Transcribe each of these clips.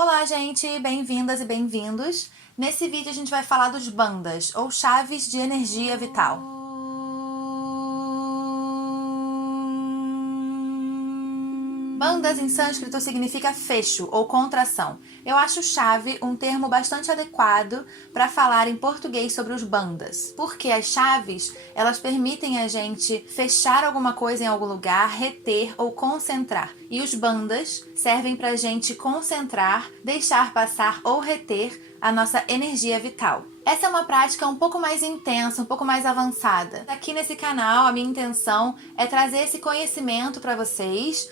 Olá, gente! Bem-vindas e bem-vindos! Nesse vídeo a gente vai falar dos bandhas, ou chaves de energia vital. Bandhas em sânscrito significa fecho ou contração. Eu acho chave um termo bastante adequado para falar em português sobre os bandhas, porque as chaves, elas permitem a gente fechar alguma coisa em algum lugar, reter ou concentrar. E os bandhas servem para a gente concentrar, deixar passar ou reter a nossa energia vital. Essa é uma prática um pouco mais intensa, um pouco mais avançada. Aqui nesse canal, a minha intenção é trazer esse conhecimento para vocês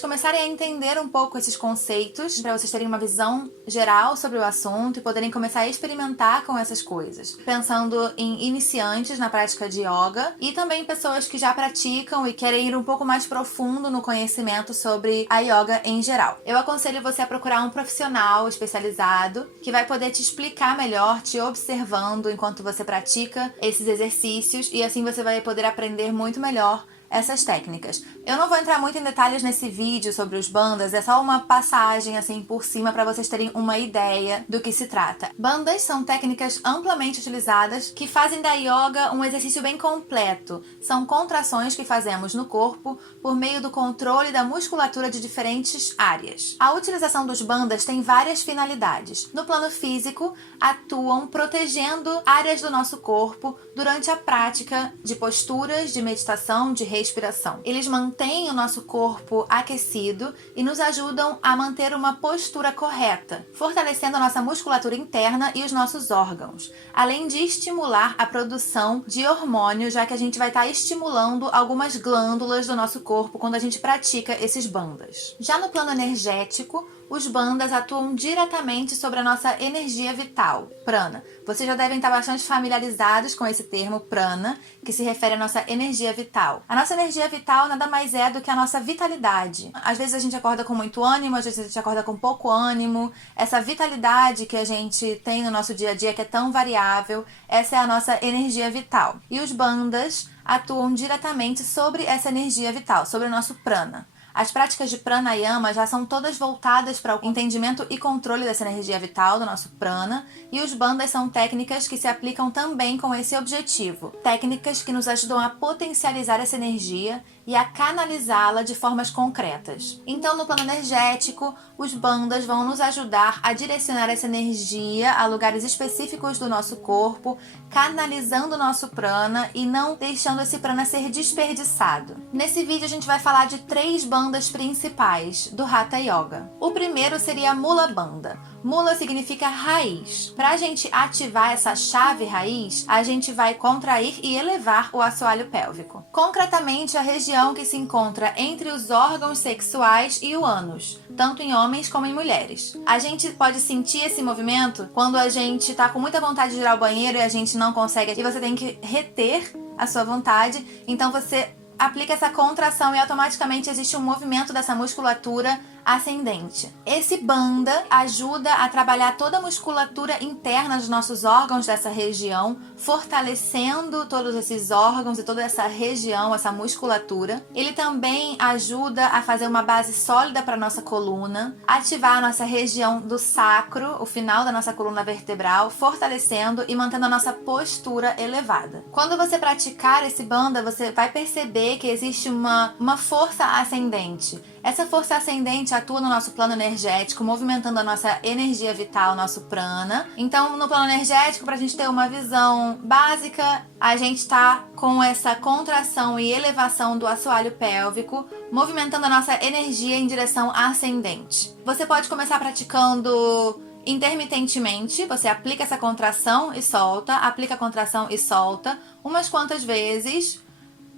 começarem a entender um pouco esses conceitos, para vocês terem uma visão geral sobre o assunto e poderem começar a experimentar com essas coisas. Pensando em iniciantes na prática de yoga e também pessoas que já praticam e querem ir um pouco mais profundo no conhecimento sobre a yoga em geral. Eu aconselho você a procurar um profissional especializado que vai poder te explicar melhor, te observando enquanto você pratica esses exercícios, e assim você vai poder aprender muito melhor essas técnicas. Eu não vou entrar muito em detalhes nesse vídeo sobre os bandhas, é só uma passagem assim por cima para vocês terem uma ideia do que se trata. Bandhas são técnicas amplamente utilizadas que fazem da yoga um exercício bem completo. São contrações que fazemos no corpo por meio do controle da musculatura de diferentes áreas. A utilização dos bandhas tem várias finalidades. No plano físico, atuam protegendo áreas do nosso corpo durante a prática de posturas de meditação, de respiração. Eles mantêm o nosso corpo aquecido e nos ajudam a manter uma postura correta, fortalecendo a nossa musculatura interna e os nossos órgãos, além de estimular a produção de hormônios, já que a gente vai estar estimulando algumas glândulas do nosso corpo quando a gente pratica esses bandhas. Já no plano energético, os bandhas atuam diretamente sobre a nossa energia vital, prana. Vocês já devem estar bastante familiarizados com esse termo prana, que se refere à nossa energia vital. A nossa energia vital nada mais é do que a nossa vitalidade. Às vezes a gente acorda com muito ânimo, às vezes a gente acorda com pouco ânimo. Essa vitalidade que a gente tem no nosso dia a dia, que é tão variável, essa é a nossa energia vital. E os bandhas atuam diretamente sobre essa energia vital, sobre o nosso prana. As práticas de pranayama já são todas voltadas para o entendimento e controle dessa energia vital do nosso prana, e os bandhas são técnicas que se aplicam também com esse objetivo. Técnicas que nos ajudam a potencializar essa energia e a canalizá-la de formas concretas. Então, no plano energético, os bandhas vão nos ajudar a direcionar essa energia a lugares específicos do nosso corpo, canalizando o nosso prana e não deixando esse prana ser desperdiçado. Nesse vídeo a gente vai falar de 3 bandhas principais do Hatha Yoga. O primeiro seria a Mula Bandha. Mula significa raiz. Para a gente ativar essa chave raiz, a gente vai contrair e elevar o assoalho pélvico. Concretamente, a região que se encontra entre os órgãos sexuais e o ânus, tanto em homens como em mulheres. A gente pode sentir esse movimento quando a gente está com muita vontade de ir ao banheiro e a gente não consegue, e você tem que reter a sua vontade, então você aplica essa contração e automaticamente existe um movimento dessa musculatura ascendente. Esse bandha ajuda a trabalhar toda a musculatura interna dos nossos órgãos dessa região, fortalecendo todos esses órgãos e toda essa região, essa musculatura. Ele também ajuda a fazer uma base sólida para a nossa coluna, ativar a nossa região do sacro, o final da nossa coluna vertebral, fortalecendo e mantendo a nossa postura elevada. Quando você praticar esse bandha, você vai perceber que existe uma força ascendente. Essa força ascendente atua no nosso plano energético, movimentando a nossa energia vital, nosso prana. Então, no plano energético, para a gente ter uma visão básica, a gente está com essa contração e elevação do assoalho pélvico, movimentando a nossa energia em direção ascendente. Você pode começar praticando intermitentemente, você aplica essa contração e solta, aplica a contração e solta, umas quantas vezes,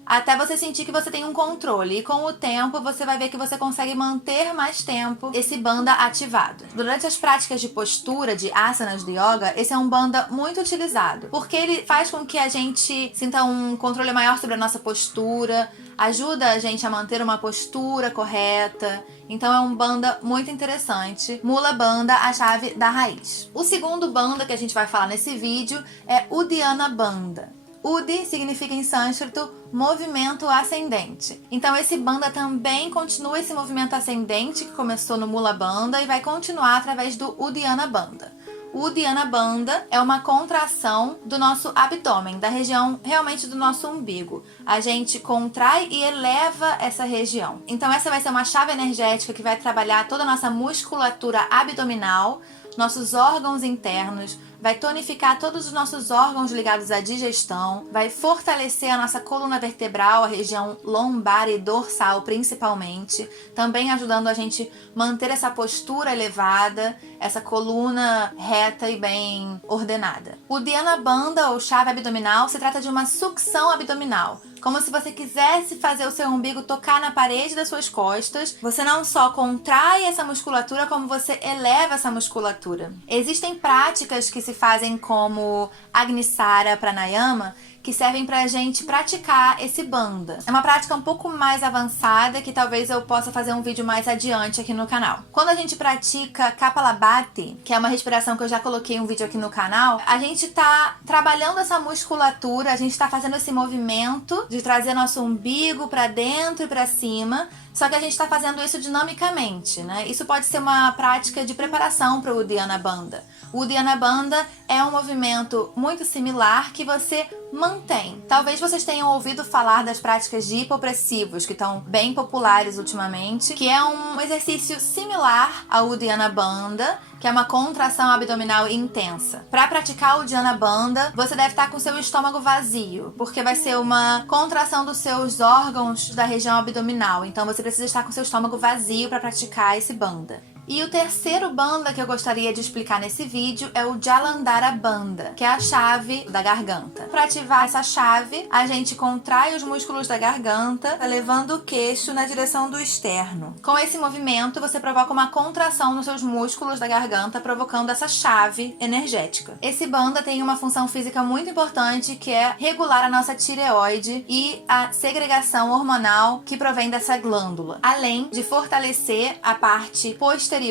até você sentir que você tem um controle. E com o tempo, você vai ver que você consegue manter mais tempo esse bandha ativado. Durante as práticas de postura, de asanas do yoga, esse é um bandha muito utilizado, porque ele faz com que a gente sinta um controle maior sobre a nossa postura, ajuda a gente a manter uma postura correta. Então é um bandha muito interessante. Mula Bandha, a chave da raiz. O segundo bandha que a gente vai falar nesse vídeo é Uddiyana Bandha. Udi significa em sânscrito movimento ascendente. Então esse Bandha também continua esse movimento ascendente que começou no Mula Bandha e vai continuar através do Uddiyana Bandha. O Uddiyana Bandha é uma contração do nosso abdômen, da região realmente do nosso umbigo. A gente contrai e eleva essa região. Então essa vai ser uma chave energética que vai trabalhar toda a nossa musculatura abdominal, nossos órgãos internos, vai tonificar todos os nossos órgãos ligados à digestão, vai fortalecer a nossa coluna vertebral, a região lombar e dorsal principalmente, também ajudando a gente manter essa postura elevada, essa coluna reta e bem ordenada. O Uddiyana Bandha, ou chave abdominal, se trata de uma sucção abdominal, como se você quisesse fazer o seu umbigo tocar na parede das suas costas. Você não só contrai essa musculatura, como você eleva essa musculatura. Existem práticas que se fazem como Agnisara Pranayama, que servem pra gente praticar esse Bandha. É uma prática um pouco mais avançada, que talvez eu possa fazer um vídeo mais adiante aqui no canal. Quando a gente pratica Kapalabhati, que é uma respiração que eu já coloquei um vídeo aqui no canal, a gente tá trabalhando essa musculatura, a gente tá fazendo esse movimento de trazer nosso umbigo pra dentro e pra cima, só que a gente tá fazendo isso dinamicamente, né? Isso pode ser uma prática de preparação para o Uddiyana Bandha. O Uddiyana Bandha é um movimento muito similar que você mantém. Talvez vocês tenham ouvido falar das práticas de hipopressivos, que estão bem populares ultimamente, que é um exercício similar ao Uddiyana Bandha, que é uma contração abdominal intensa. Para praticar o Uddiyana Bandha, você deve estar com seu estômago vazio, porque vai ser uma contração dos seus órgãos da região abdominal. Então você precisa estar com seu estômago vazio para praticar esse Bandha. E o terceiro Bandha que eu gostaria de explicar nesse vídeo é o Jalandhara Bandha, que é a chave da garganta. Para ativar essa chave, a gente contrai os músculos da garganta, levando o queixo na direção do externo. Com esse movimento, você provoca uma contração nos seus músculos da garganta, provocando essa chave energética. Esse Bandha tem uma função física muito importante, que é regular a nossa tireoide e a segregação hormonal que provém dessa glândula, além de fortalecer a parte posterior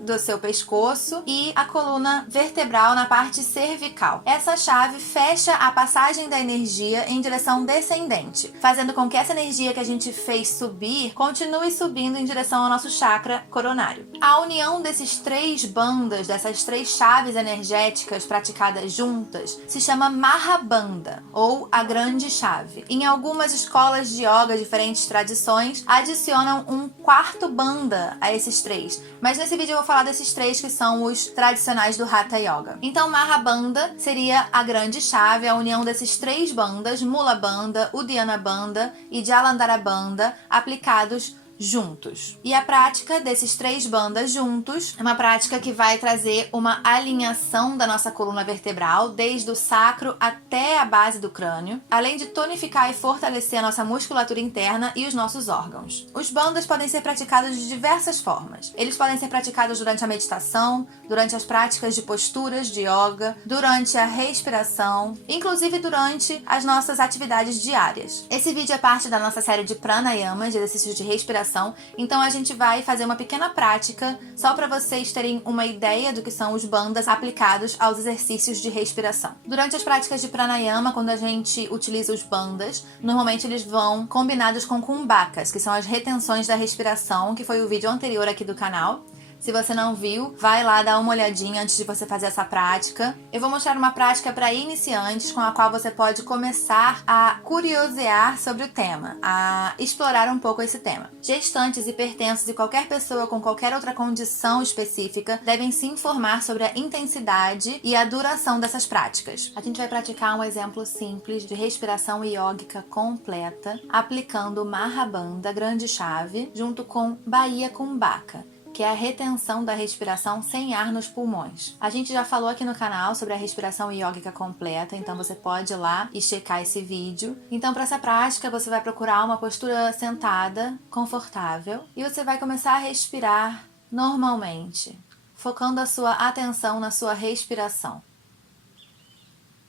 do seu pescoço e a coluna vertebral na parte cervical. Essa chave fecha a passagem da energia em direção descendente, fazendo com que essa energia que a gente fez subir continue subindo em direção ao nosso chakra coronário. A união desses três bandhas, dessas três chaves energéticas praticadas juntas, se chama Mahabandha, ou a grande chave. Em algumas escolas de yoga, diferentes tradições, adicionam um quarto bandha a esses três, mas nesse vídeo eu vou falar desses três que são os tradicionais do Hatha Yoga. Então Mahabandha seria a grande chave, a união desses três bandhas, Mula Bandha, Uddiyana Bandha e Jalandhara Bandha, aplicados juntos. E a prática desses três bandhas juntos é uma prática que vai trazer uma alinhação da nossa coluna vertebral, desde o sacro até a base do crânio, além de tonificar e fortalecer a nossa musculatura interna e os nossos órgãos. Os bandhas podem ser praticados de diversas formas. Eles podem ser praticados durante a meditação, durante as práticas de posturas de yoga, durante a respiração, inclusive durante as nossas atividades diárias. Esse vídeo é parte da nossa série de pranayamas, de exercícios de respiração. Então a gente vai fazer uma pequena prática só para vocês terem uma ideia do que são os bandhas aplicados aos exercícios de respiração. Durante as práticas de pranayama, quando a gente utiliza os bandhas, normalmente eles vão combinados com kumbhakas, que são as retenções da respiração, que foi o vídeo anterior aqui do canal. Se você não viu, vai lá dar uma olhadinha antes de você fazer essa prática. Eu vou mostrar uma prática para iniciantes com a qual você pode começar a curiosear sobre o tema, a explorar um pouco esse tema. Gestantes, hipertensos e qualquer pessoa com qualquer outra condição específica devem se informar sobre a intensidade e a duração dessas práticas. A gente vai praticar um exemplo simples de respiração iógica completa, aplicando Mahabandha, grande chave, junto com Bahiya Kumbhaka, que é a retenção da respiração sem ar nos pulmões. A gente já falou aqui no canal sobre a respiração iógica completa, então você pode ir lá e checar esse vídeo. Então, para essa prática, você vai procurar uma postura sentada, confortável, e você vai começar a respirar normalmente, focando a sua atenção na sua respiração.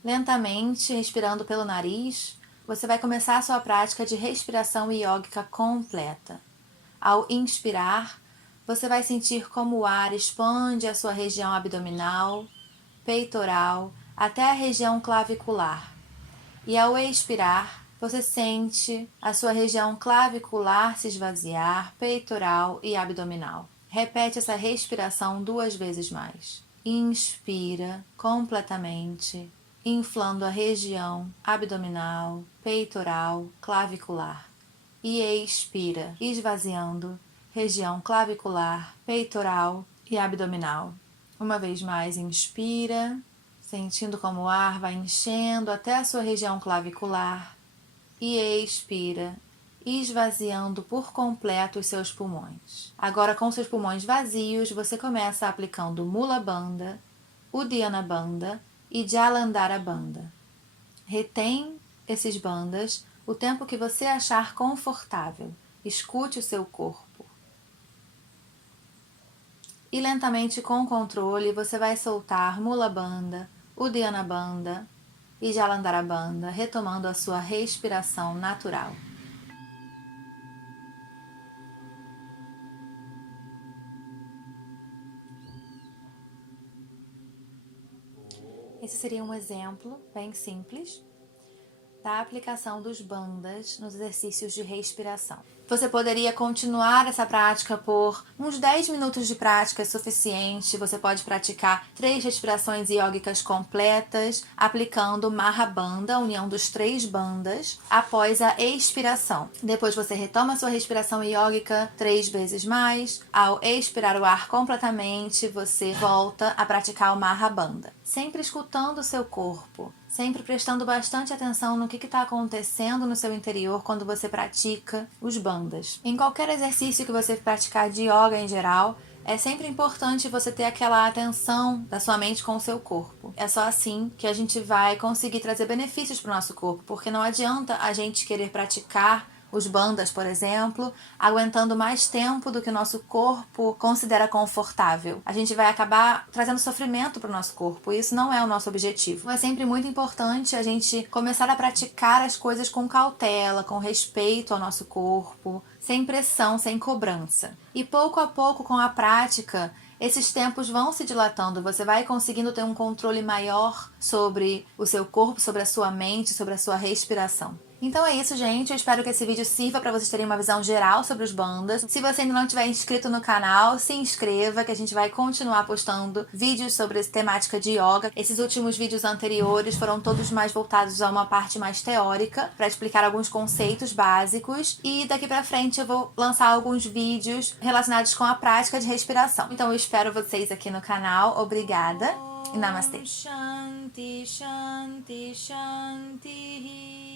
Lentamente, respirando pelo nariz, você vai começar a sua prática de respiração iógica completa. Ao inspirar, você vai sentir como o ar expande a sua região abdominal, peitoral, até a região clavicular. E ao expirar, você sente a sua região clavicular se esvaziar, peitoral e abdominal. Repete essa respiração 2 vezes mais. Inspira completamente, inflando a região abdominal, peitoral, clavicular. E expira, esvaziando região clavicular, peitoral e abdominal. Uma vez mais, inspira, sentindo como o ar vai enchendo até a sua região clavicular. E expira, esvaziando por completo os seus pulmões. Agora, com seus pulmões vazios, você começa aplicando Mula Bandha, Uddiyana Bandha e Jalandhara Bandha. Retém esses bandhas o tempo que você achar confortável. Escute o seu corpo. E lentamente, com controle, você vai soltar Mula Bandha, Uddiyana Bandha e Jalandhara Bandha, retomando a sua respiração natural. Esse seria um exemplo bem simples da aplicação dos bandhas nos exercícios de respiração. Você poderia continuar essa prática por uns 10 minutos de prática é suficiente. Você pode praticar 3 respirações iógicas completas, aplicando Mahabandha, a união dos 3 bandhas, após a expiração. Depois você retoma a sua respiração iógica 3 vezes mais. Ao expirar o ar completamente, você volta a praticar o Mahabandha. Sempre escutando o seu corpo, sempre prestando bastante atenção no que está acontecendo no seu interior quando você pratica os bandhas. Em qualquer exercício que você praticar de yoga em geral, é sempre importante você ter aquela atenção da sua mente com o seu corpo. É só assim que a gente vai conseguir trazer benefícios para o nosso corpo, porque não adianta a gente querer praticar os bandhas, por exemplo, aguentando mais tempo do que o nosso corpo considera confortável. A gente vai acabar trazendo sofrimento para o nosso corpo, e isso não é o nosso objetivo. É sempre muito importante a gente começar a praticar as coisas com cautela, com respeito ao nosso corpo, sem pressão, sem cobrança. E pouco a pouco, com a prática, esses tempos vão se dilatando, você vai conseguindo ter um controle maior sobre o seu corpo, sobre a sua mente, sobre a sua respiração. Então é isso, gente. Eu espero que esse vídeo sirva para vocês terem uma visão geral sobre os bandhas. Se você ainda não tiver inscrito no canal, se inscreva, que a gente vai continuar postando vídeos sobre essa temática de yoga. Esses últimos vídeos anteriores foram todos mais voltados a uma parte mais teórica, para explicar alguns conceitos básicos. E daqui pra frente eu vou lançar alguns vídeos relacionados com a prática de respiração. Então eu espero vocês aqui no canal. Obrigada e namastê. Shanti, shanti, shanti.